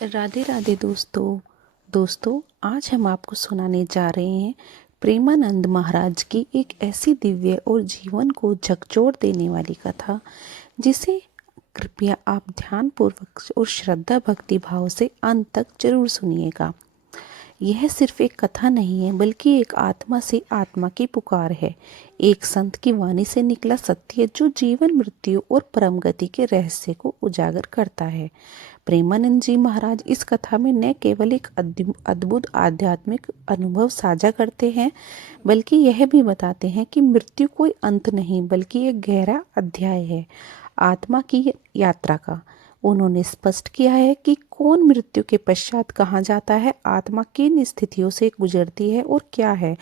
राधे राधे दोस्तों आज हम आपको सुनाने जा रहे हैं प्रेमानंद महाराज की एक ऐसी दिव्य और जीवन को झकझोर देने वाली कथा जिसे कृपया आप ध्यानपूर्वक और श्रद्धा भक्ति भाव से अंत तक जरूर सुनिएगा। यह सिर्फ एक कथा नहीं है बल्कि एक आत्मा से आत्मा की पुकार है, एक संत की वाणी से निकला सत्य जो जीवन मृत्यु और परम गति के रहस्य को उजागर करता है। प्रेमानंद जी महाराज इस कथा में न केवल एक अद्भुत आध्यात्मिक अनुभव साझा करते हैं बल्कि यह भी बताते हैं कि मृत्यु कोई अंत नहीं बल्कि एक गहरा अध्याय है आत्मा की यात्रा का। उन्होंने स्पष्ट किया है कि कौन मृत्यु के पश्चात कहाँ जाता है, आत्मा किन स्थितियों से गुजरती है और क्या है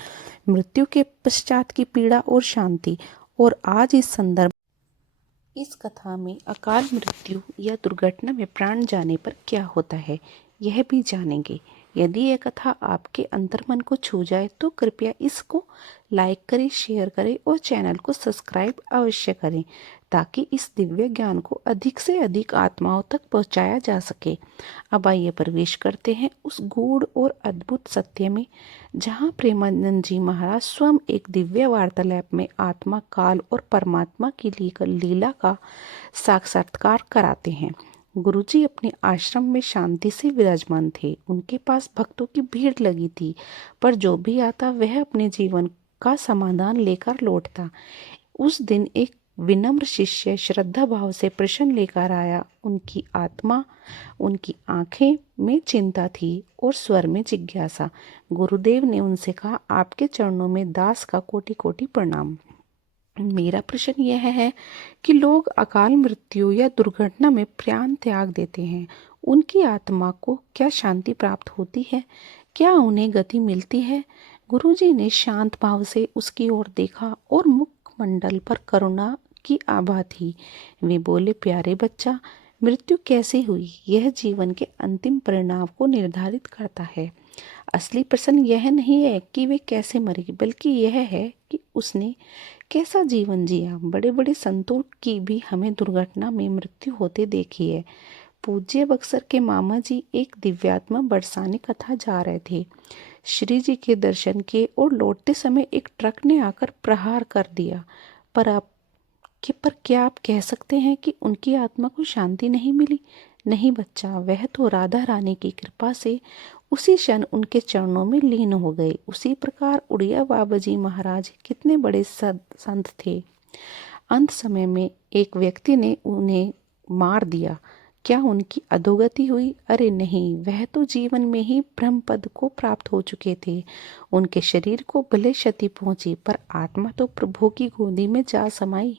मृत्यु के पश्चात की पीड़ा और शांति। और आज इस कथा में अकाल मृत्यु या दुर्घटना में प्राण जाने पर क्या होता है यह भी जानेंगे। यदि यह कथा आपके अंतर्मन को छू जाए तो कृपया इसको लाइक करें, शेयर करें और चैनल को सब्सक्राइब अवश्य करें ताकि इस दिव्य ज्ञान को अधिक से अधिक आत्माओं तक पहुंचाया जा सके। अब आइए प्रवेश करते हैं उस गूढ़ और अद्भुत सत्य में जहाँ प्रेमानंद जी महाराज स्वयं एक दिव्य वार्तालाप में आत्मा, काल और परमात्मा की लीला का साक्षात्कार कराते हैं। गुरुजी अपने आश्रम में शांति से विराजमान थे। उनके पास भक्तों की भीड़ लगी थी, पर जो भी आता वह अपने जीवन का समाधान लेकर लौटता। उस दिन एक विनम्र शिष्य श्रद्धा भाव से प्रश्न लेकर आया। उनकी आंखें में चिंता थी और स्वर में जिज्ञासा। गुरुदेव ने उनसे कहा, आपके चरणों में दास का कोटि कोटि प्रणाम। मेरा प्रश्न यह है कि लोग अकाल मृत्यु या दुर्घटना में प्राण त्याग देते हैं, उनकी आत्मा को क्या शांति प्राप्त होती है? क्या उन्हें गति मिलती है? गुरुजी ने शांत भाव से उसकी ओर देखा और मुखमंडल पर करुणा की आभा थी। वे बोले, प्यारे बच्चा, मृत्यु कैसे हुई यह जीवन के अंतिम परिणाम को निर्धारित करता है। असली प्रश्न यह नहीं है कि वे कैसे मरी, बल्कि यह है कि उसने कैसा जीवन जिया। बड़े बड़े संतों की भी हमें दुर्घटना में मृत्यु होते देखी है। पूज्य बक्सर के मामा जी एक दिव्यात्मा बरसाने कथा जा रहे थे। श्री जी के दर्शन किए और लौटते समय एक ट्रक ने आकर प्रहार कर दिया। पर क्या आप कह सकते हैं कि उनकी आत्मा को शांति नहीं मिली? नहीं बच्चा, वह तो राधा रानी की कृपा से उसी क्षण उनके चरणों में लीन हो गए। उसी प्रकार उड़िया बाबा जी महाराज कितने बड़े संत थे। अंत समय में एक व्यक्ति ने उन्हें मार दिया। क्या उनकी अधोगति हुई? अरे नहीं, वह तो जीवन में ही ब्रह्म पद को प्राप्त हो चुके थे। उनके शरीर को भले क्षति पहुंची पर आत्मा तो प्रभु की गोदी में जा समाई।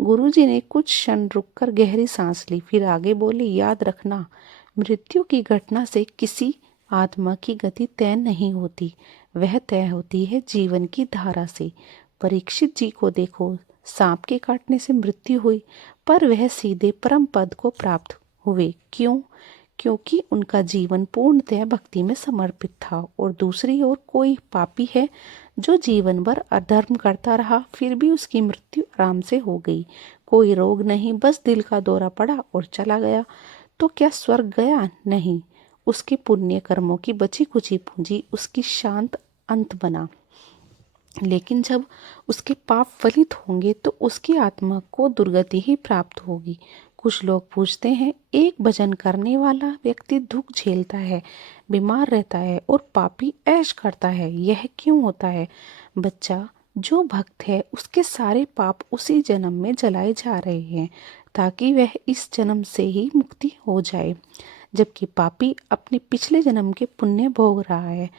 गुरुजी ने कुछ क्षण रुककर गहरी सांस ली, फिर आगे बोले, याद रखना, मृत्यु की घटना से किसी आत्मा की गति तय नहीं होती, वह तय होती है जीवन की धारा से। परीक्षित जी को देखो, सांप के काटने से मृत्यु हुई पर वह सीधे परम पद को प्राप्त हुए। क्यों? क्योंकि उनका जीवन पूर्णतः भक्ति में समर्पित था। और दूसरी ओर कोई पापी है जो जीवन भर अधर्म करता रहा, फिर भी उसकी मृत्यु आराम से हो गई। कोई रोग नहीं, बस दिल का दौरा पड़ा और चला गया। तो क्या स्वर्ग गया? नहीं, उसके पुण्य कर्मों की बची कुची पूंजी उसकी शांत अंत बना। लेकिन जब उसके पाप फलित होंगे तो उसकी आत्मा को दुर्गति ही प्राप्त होगी। कुछ लोग पूछते हैं, एक भजन करने वाला व्यक्ति दुख झेलता है, बीमार रहता है और पापी ऐश करता है, यह क्यों होता है? बच्चा, जो भक्त है उसके सारे पाप उसी जन्म में जलाए जा रहे हैं ताकि वह इस जन्म से ही मुक्ति हो जाए, जबकि पापी अपने पिछले जन्म के पुण्य भोग रहा है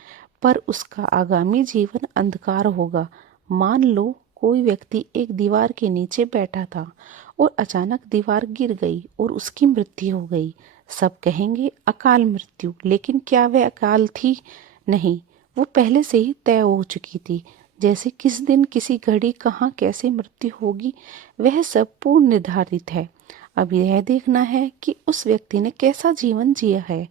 पर उसका आगामी जीवन अंधकार होगा। मान लो कोई व्यक्ति एक दीवार के नीचे बैठा था और अचानक दीवार गिर गई और उसकी मृत्यु हो गई। सब कहेंगे अकाल मृत्यु, लेकिन क्या वह अकाल थी? नहीं, वो पहले से ही तय हो चुकी थी। जैसे किस दिन, किसी घड़ी, कहाँ कैसे मृत्यु होगी, वह सब पूर्ण निर्धारित है। अब यह देखना है कि उस व्यक्ति ने कैसा जीवन जिया है।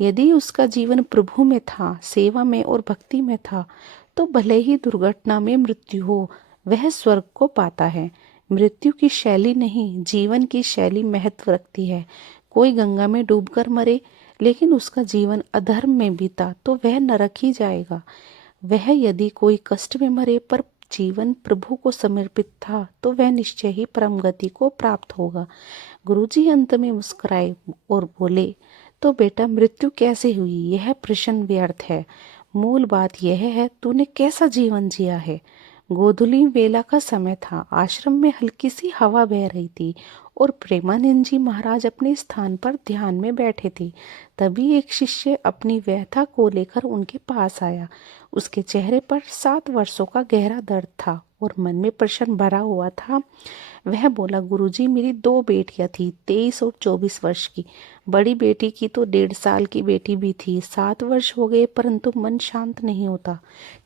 यदि उसका जीवन प्रभु में था, सेवा में और भक्ति में था, तो भले ही दुर्घटना में मृत्यु हो, वह स्वर्ग को पाता है। मृत्यु की शैली नहीं, जीवन की शैली महत्व रखती है। कोई गंगा में डूबकर मरे, लेकिन उसका जीवन अधर्म में बीता तो वह नरक ही जाएगा। वह यदि कोई कष्ट में मरे पर जीवन प्रभु को समर्पित था तो वह निश्चय ही परम गति को प्राप्त होगा। गुरुजी अंत में मुस्कुराए और बोले, तो बेटा मृत्यु कैसे हुई यह प्रश्न व्यर्थ है। मूल बात यह है तूने कैसा जीवन जिया है। गोधूली वेला का समय था। आश्रम में हल्की सी हवा बह रही थी और प्रेमानंद जी महाराज अपने स्थान पर ध्यान में बैठे थे। तभी एक शिष्य अपनी व्यथा को लेकर उनके पास आया। उसके चेहरे पर 7 वर्षों का गहरा दर्द था और मन में प्रश्न भरा हुआ था। वह बोला, गुरुजी मेरी 2 बेटियां थी, 23 और 24 वर्ष की। बड़ी बेटी की तो 1.5 साल की बेटी भी थी। 7 वर्ष हो गए परंतु मन शांत नहीं होता।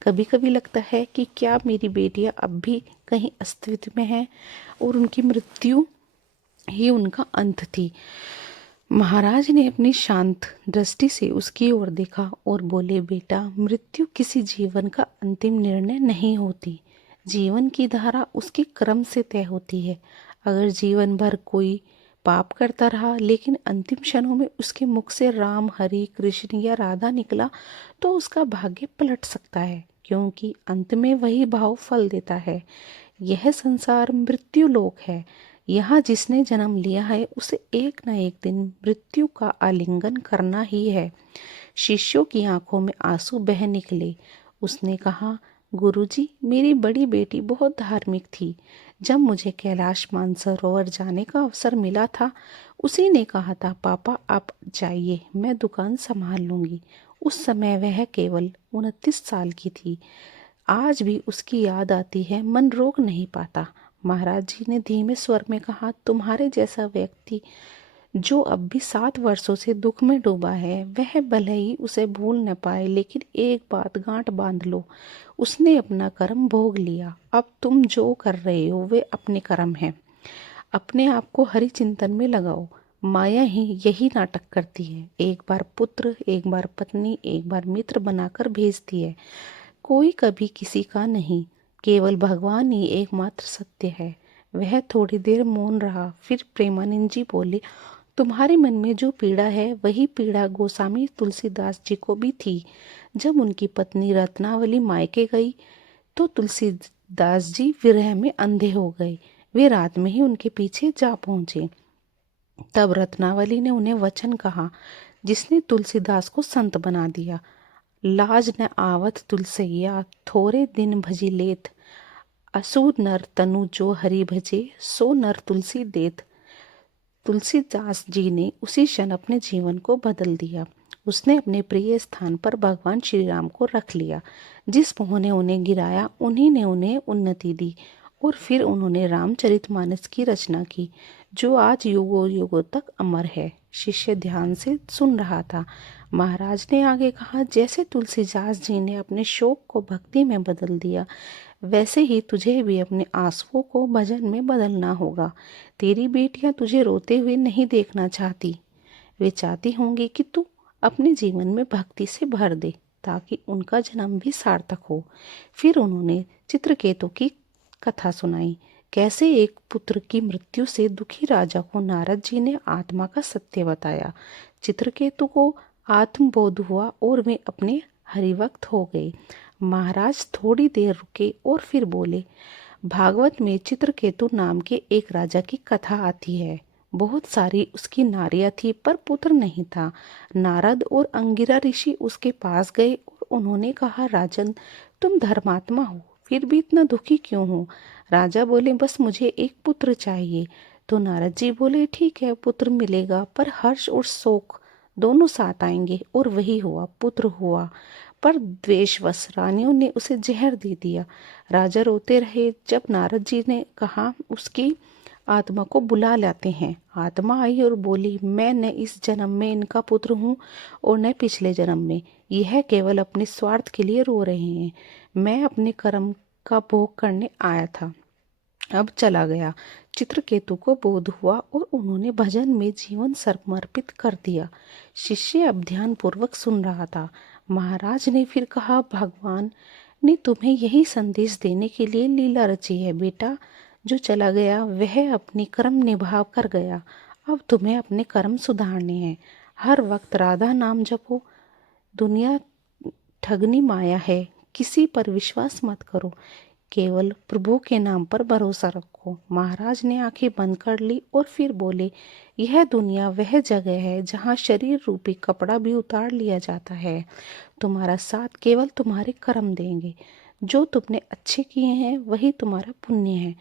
कभी कभी लगता है कि क्या मेरी बेटियां अब भी कहीं अस्तित्व में हैं और उनकी मृत्यु ही उनका अंत थी। महाराज ने अपनी शांत दृष्टि से उसकी ओर देखा और बोले, बेटा मृत्यु किसी जीवन का अंतिम निर्णय नहीं होती। जीवन की धारा उसके कर्म से तय होती है। अगर जीवन भर कोई पाप करता रहा लेकिन अंतिम क्षणों में उसके मुख से राम, हरि, कृष्ण या राधा निकला तो उसका भाग्य पलट सकता है, क्योंकि अंत में वही भाव फल देता है। यह संसार मृत्यु लोक है। यहाँ जिसने जन्म लिया है उसे एक न एक दिन मृत्यु का आलिंगन करना ही है। शिष्यों की आंखों में आंसू बह निकले। उसने कहा, गुरुजी मेरी बड़ी बेटी बहुत धार्मिक थी। जब मुझे कैलाश मानसरोवर जाने का अवसर मिला था उसी ने कहा था, पापा आप जाइए मैं दुकान संभाल लूंगी। उस समय वह केवल 29 साल की थी। आज भी उसकी याद आती है, मन रोक नहीं पाता। महाराज जी ने धीमे स्वर में कहा, तुम्हारे जैसा व्यक्ति जो अब भी 7 वर्षों से दुख में डूबा है वह भले ही उसे भूल न पाए, लेकिन एक बात गांठ बांध लो, उसने अपना कर्म भोग लिया। अब तुम जो कर रहे हो वे अपने कर्म हैं। अपने आप को हरि चिंतन में लगाओ। माया ही यही नाटक करती है। एक बार पुत्र, एक बार पत्नी, एक बार मित्र बनाकर भेजती है। कोई कभी किसी का नहीं, केवल भगवान ही एकमात्र सत्य है। वह थोड़ी देर मौन रहा, फिर प्रेमानंद जी बोले, तुम्हारे मन में जो पीड़ा है वही पीड़ा गोस्वामी तुलसीदास जी को भी थी। जब उनकी पत्नी रत्नावली मायके गई तो तुलसीदास जी विरह में अंधे हो गए। वे रात में ही उनके पीछे जा पहुंचे। तब रत्नावली ने उन्हें वचन कहा जिसने तुलसीदास को संत बना दिया। लाज न आवत तुलसैया थोरे दिन भजी लेत, असुर नर तनु जो हरि भजे सो नर तुलसी देत। तुलसीदास जी ने उसी क्षण अपने जीवन को बदल दिया। उसने अपने प्रिय स्थान पर भगवान श्री राम को रख लिया। जिस मोह ने उन्हें गिराया उन्हीं ने उन्हें उन्नति दी और फिर उन्होंने रामचरितमानस की रचना की जो आज युगों युगों तक अमर है। शिष्य ध्यान से सुन रहा था। महाराज ने आगे कहा, जैसे तुलसीदास जी ने अपने शोक को भक्ति में बदल दिया वैसे ही तुझे भी अपने आंसुओं को भजन में बदलना होगा। तेरी बेटियां तुझे रोते हुए नहीं देखना चाहती। वे चाहती होंगी कि तू अपने जीवन में भक्ति से भर दे ताकि उनका जन्म भी सार्थक हो। फिर उन्होंने चित्रकेतु की कथा सुनाई। कैसे एक पुत्र की मृत्यु से दुखी राजा को नारद जी ने आत्मा का सत्य बताया। चित्रकेतु को आत्मबोध हुआ और वे अपने हरिभक्त हो गए। महाराज थोड़ी देर रुके और फिर बोले, भागवत में चित्रकेतु नाम के एक राजा की कथा आती है। बहुत सारी उसकी नारियां थी पर पुत्र नहीं था। नारद और अंगिरा ऋषि उसके पास गए और उन्होंने कहा, राजन तुम धर्मात्मा हो फिर भी इतना दुखी क्यों हो। राजा बोले, बस मुझे एक पुत्र चाहिए। तो नारद जी बोले, ठीक है पुत्र मिलेगा पर हर्ष और शोक दोनों साथ आएंगे। और वही हुआ, पुत्र हुआ पर द्वेषवश रानियों ने उसे जहर दे दिया। राजा रोते रहे। जब नारद जी ने कहा उसकी आत्मा को बुला लाते हैं, आत्मा आई और बोली, मैं न इस जन्म में इनका पुत्र हूँ और न पिछले जन्म में। यह केवल अपने स्वार्थ के लिए रो रहे हैं। मैं अपने कर्म का भोग करने आया था, अब चला गया। चित्रकेतु को बोध हुआ और उन्होंने भजन में जीवन समर्पित कर दिया। शिष्य अब ध्यान पूर्वक सुन रहा था। महाराज ने फिर कहा, भगवान ने तुम्हें यही संदेश देने के लिए लीला रची है। बेटा जो चला गया वह अपने कर्म निभा कर गया। अब तुम्हें अपने कर्म सुधारने हैं। हर वक्त राधा नाम जपो। दुनिया ठगनी माया है, किसी पर विश्वास मत करो, केवल प्रभु के नाम पर भरोसा रखो। महाराज ने आंखें बंद कर ली और फिर बोले, यह दुनिया वह जगह है जहाँ शरीर रूपी कपड़ा भी उतार लिया जाता है। तुम्हारा साथ केवल तुम्हारे कर्म देंगे। जो तुमने अच्छे किए हैं वही तुम्हारा पुण्य है,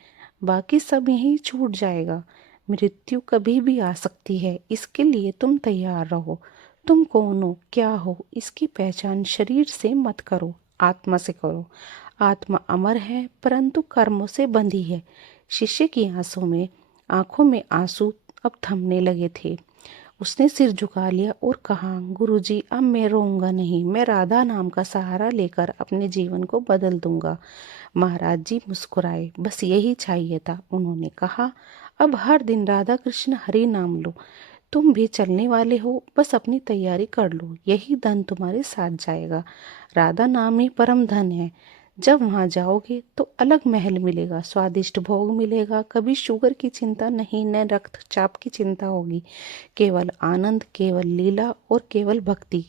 बाकी सब यहीं छूट जाएगा। मृत्यु कभी भी आ सकती है, इसके लिए तुम तैयार रहो। तुम कौन हो, क्या हो, इसकी पहचान शरीर से मत करो, आत्मा से करो। आत्मा अमर है परंतु कर्मों से बंधी है। शिष्य की आंखों में आंसू अब थमने लगे थे। उसने सिर झुका लिया और कहा, गुरुजी अब मैं रोऊंगा नहीं, मैं राधा नाम का सहारा लेकर अपने जीवन को बदल दूंगा। महाराज जी मुस्कुराए, बस यही चाहिए था। उन्होंने कहा, अब हर दिन राधा कृष्ण हरि नाम लो। तुम भी चलने वाले हो, बस अपनी तैयारी कर लो, यही धन तुम्हारे साथ जाएगा। राधा नाम ही परम धन है। जब वहां जाओगे तो अलग महल मिलेगा, स्वादिष्ट भोग मिलेगा, कभी शुगर की चिंता नहीं, न रक्तचाप की चिंता होगी, केवल आनंद, केवल लीला और केवल भक्ति।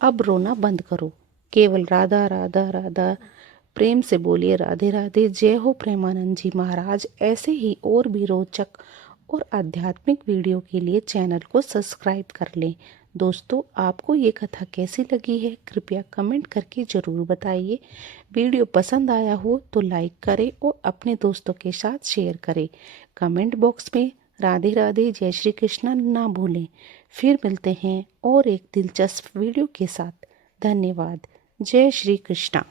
अब रोना बंद करो, केवल राधा राधा राधा प्रेम से बोलिए, राधे राधे। जय हो प्रेमानंद जी महाराज। ऐसे ही और भी रोचक और आध्यात्मिक वीडियो के लिए चैनल को सब्सक्राइब कर लें। दोस्तों, आपको ये कथा कैसी लगी है कृपया कमेंट करके ज़रूर बताइए। वीडियो पसंद आया हो तो लाइक करें और अपने दोस्तों के साथ शेयर करें। कमेंट बॉक्स में राधे राधे जय श्री कृष्णा ना भूलें। फिर मिलते हैं और एक दिलचस्प वीडियो के साथ। धन्यवाद। जय श्री कृष्णा।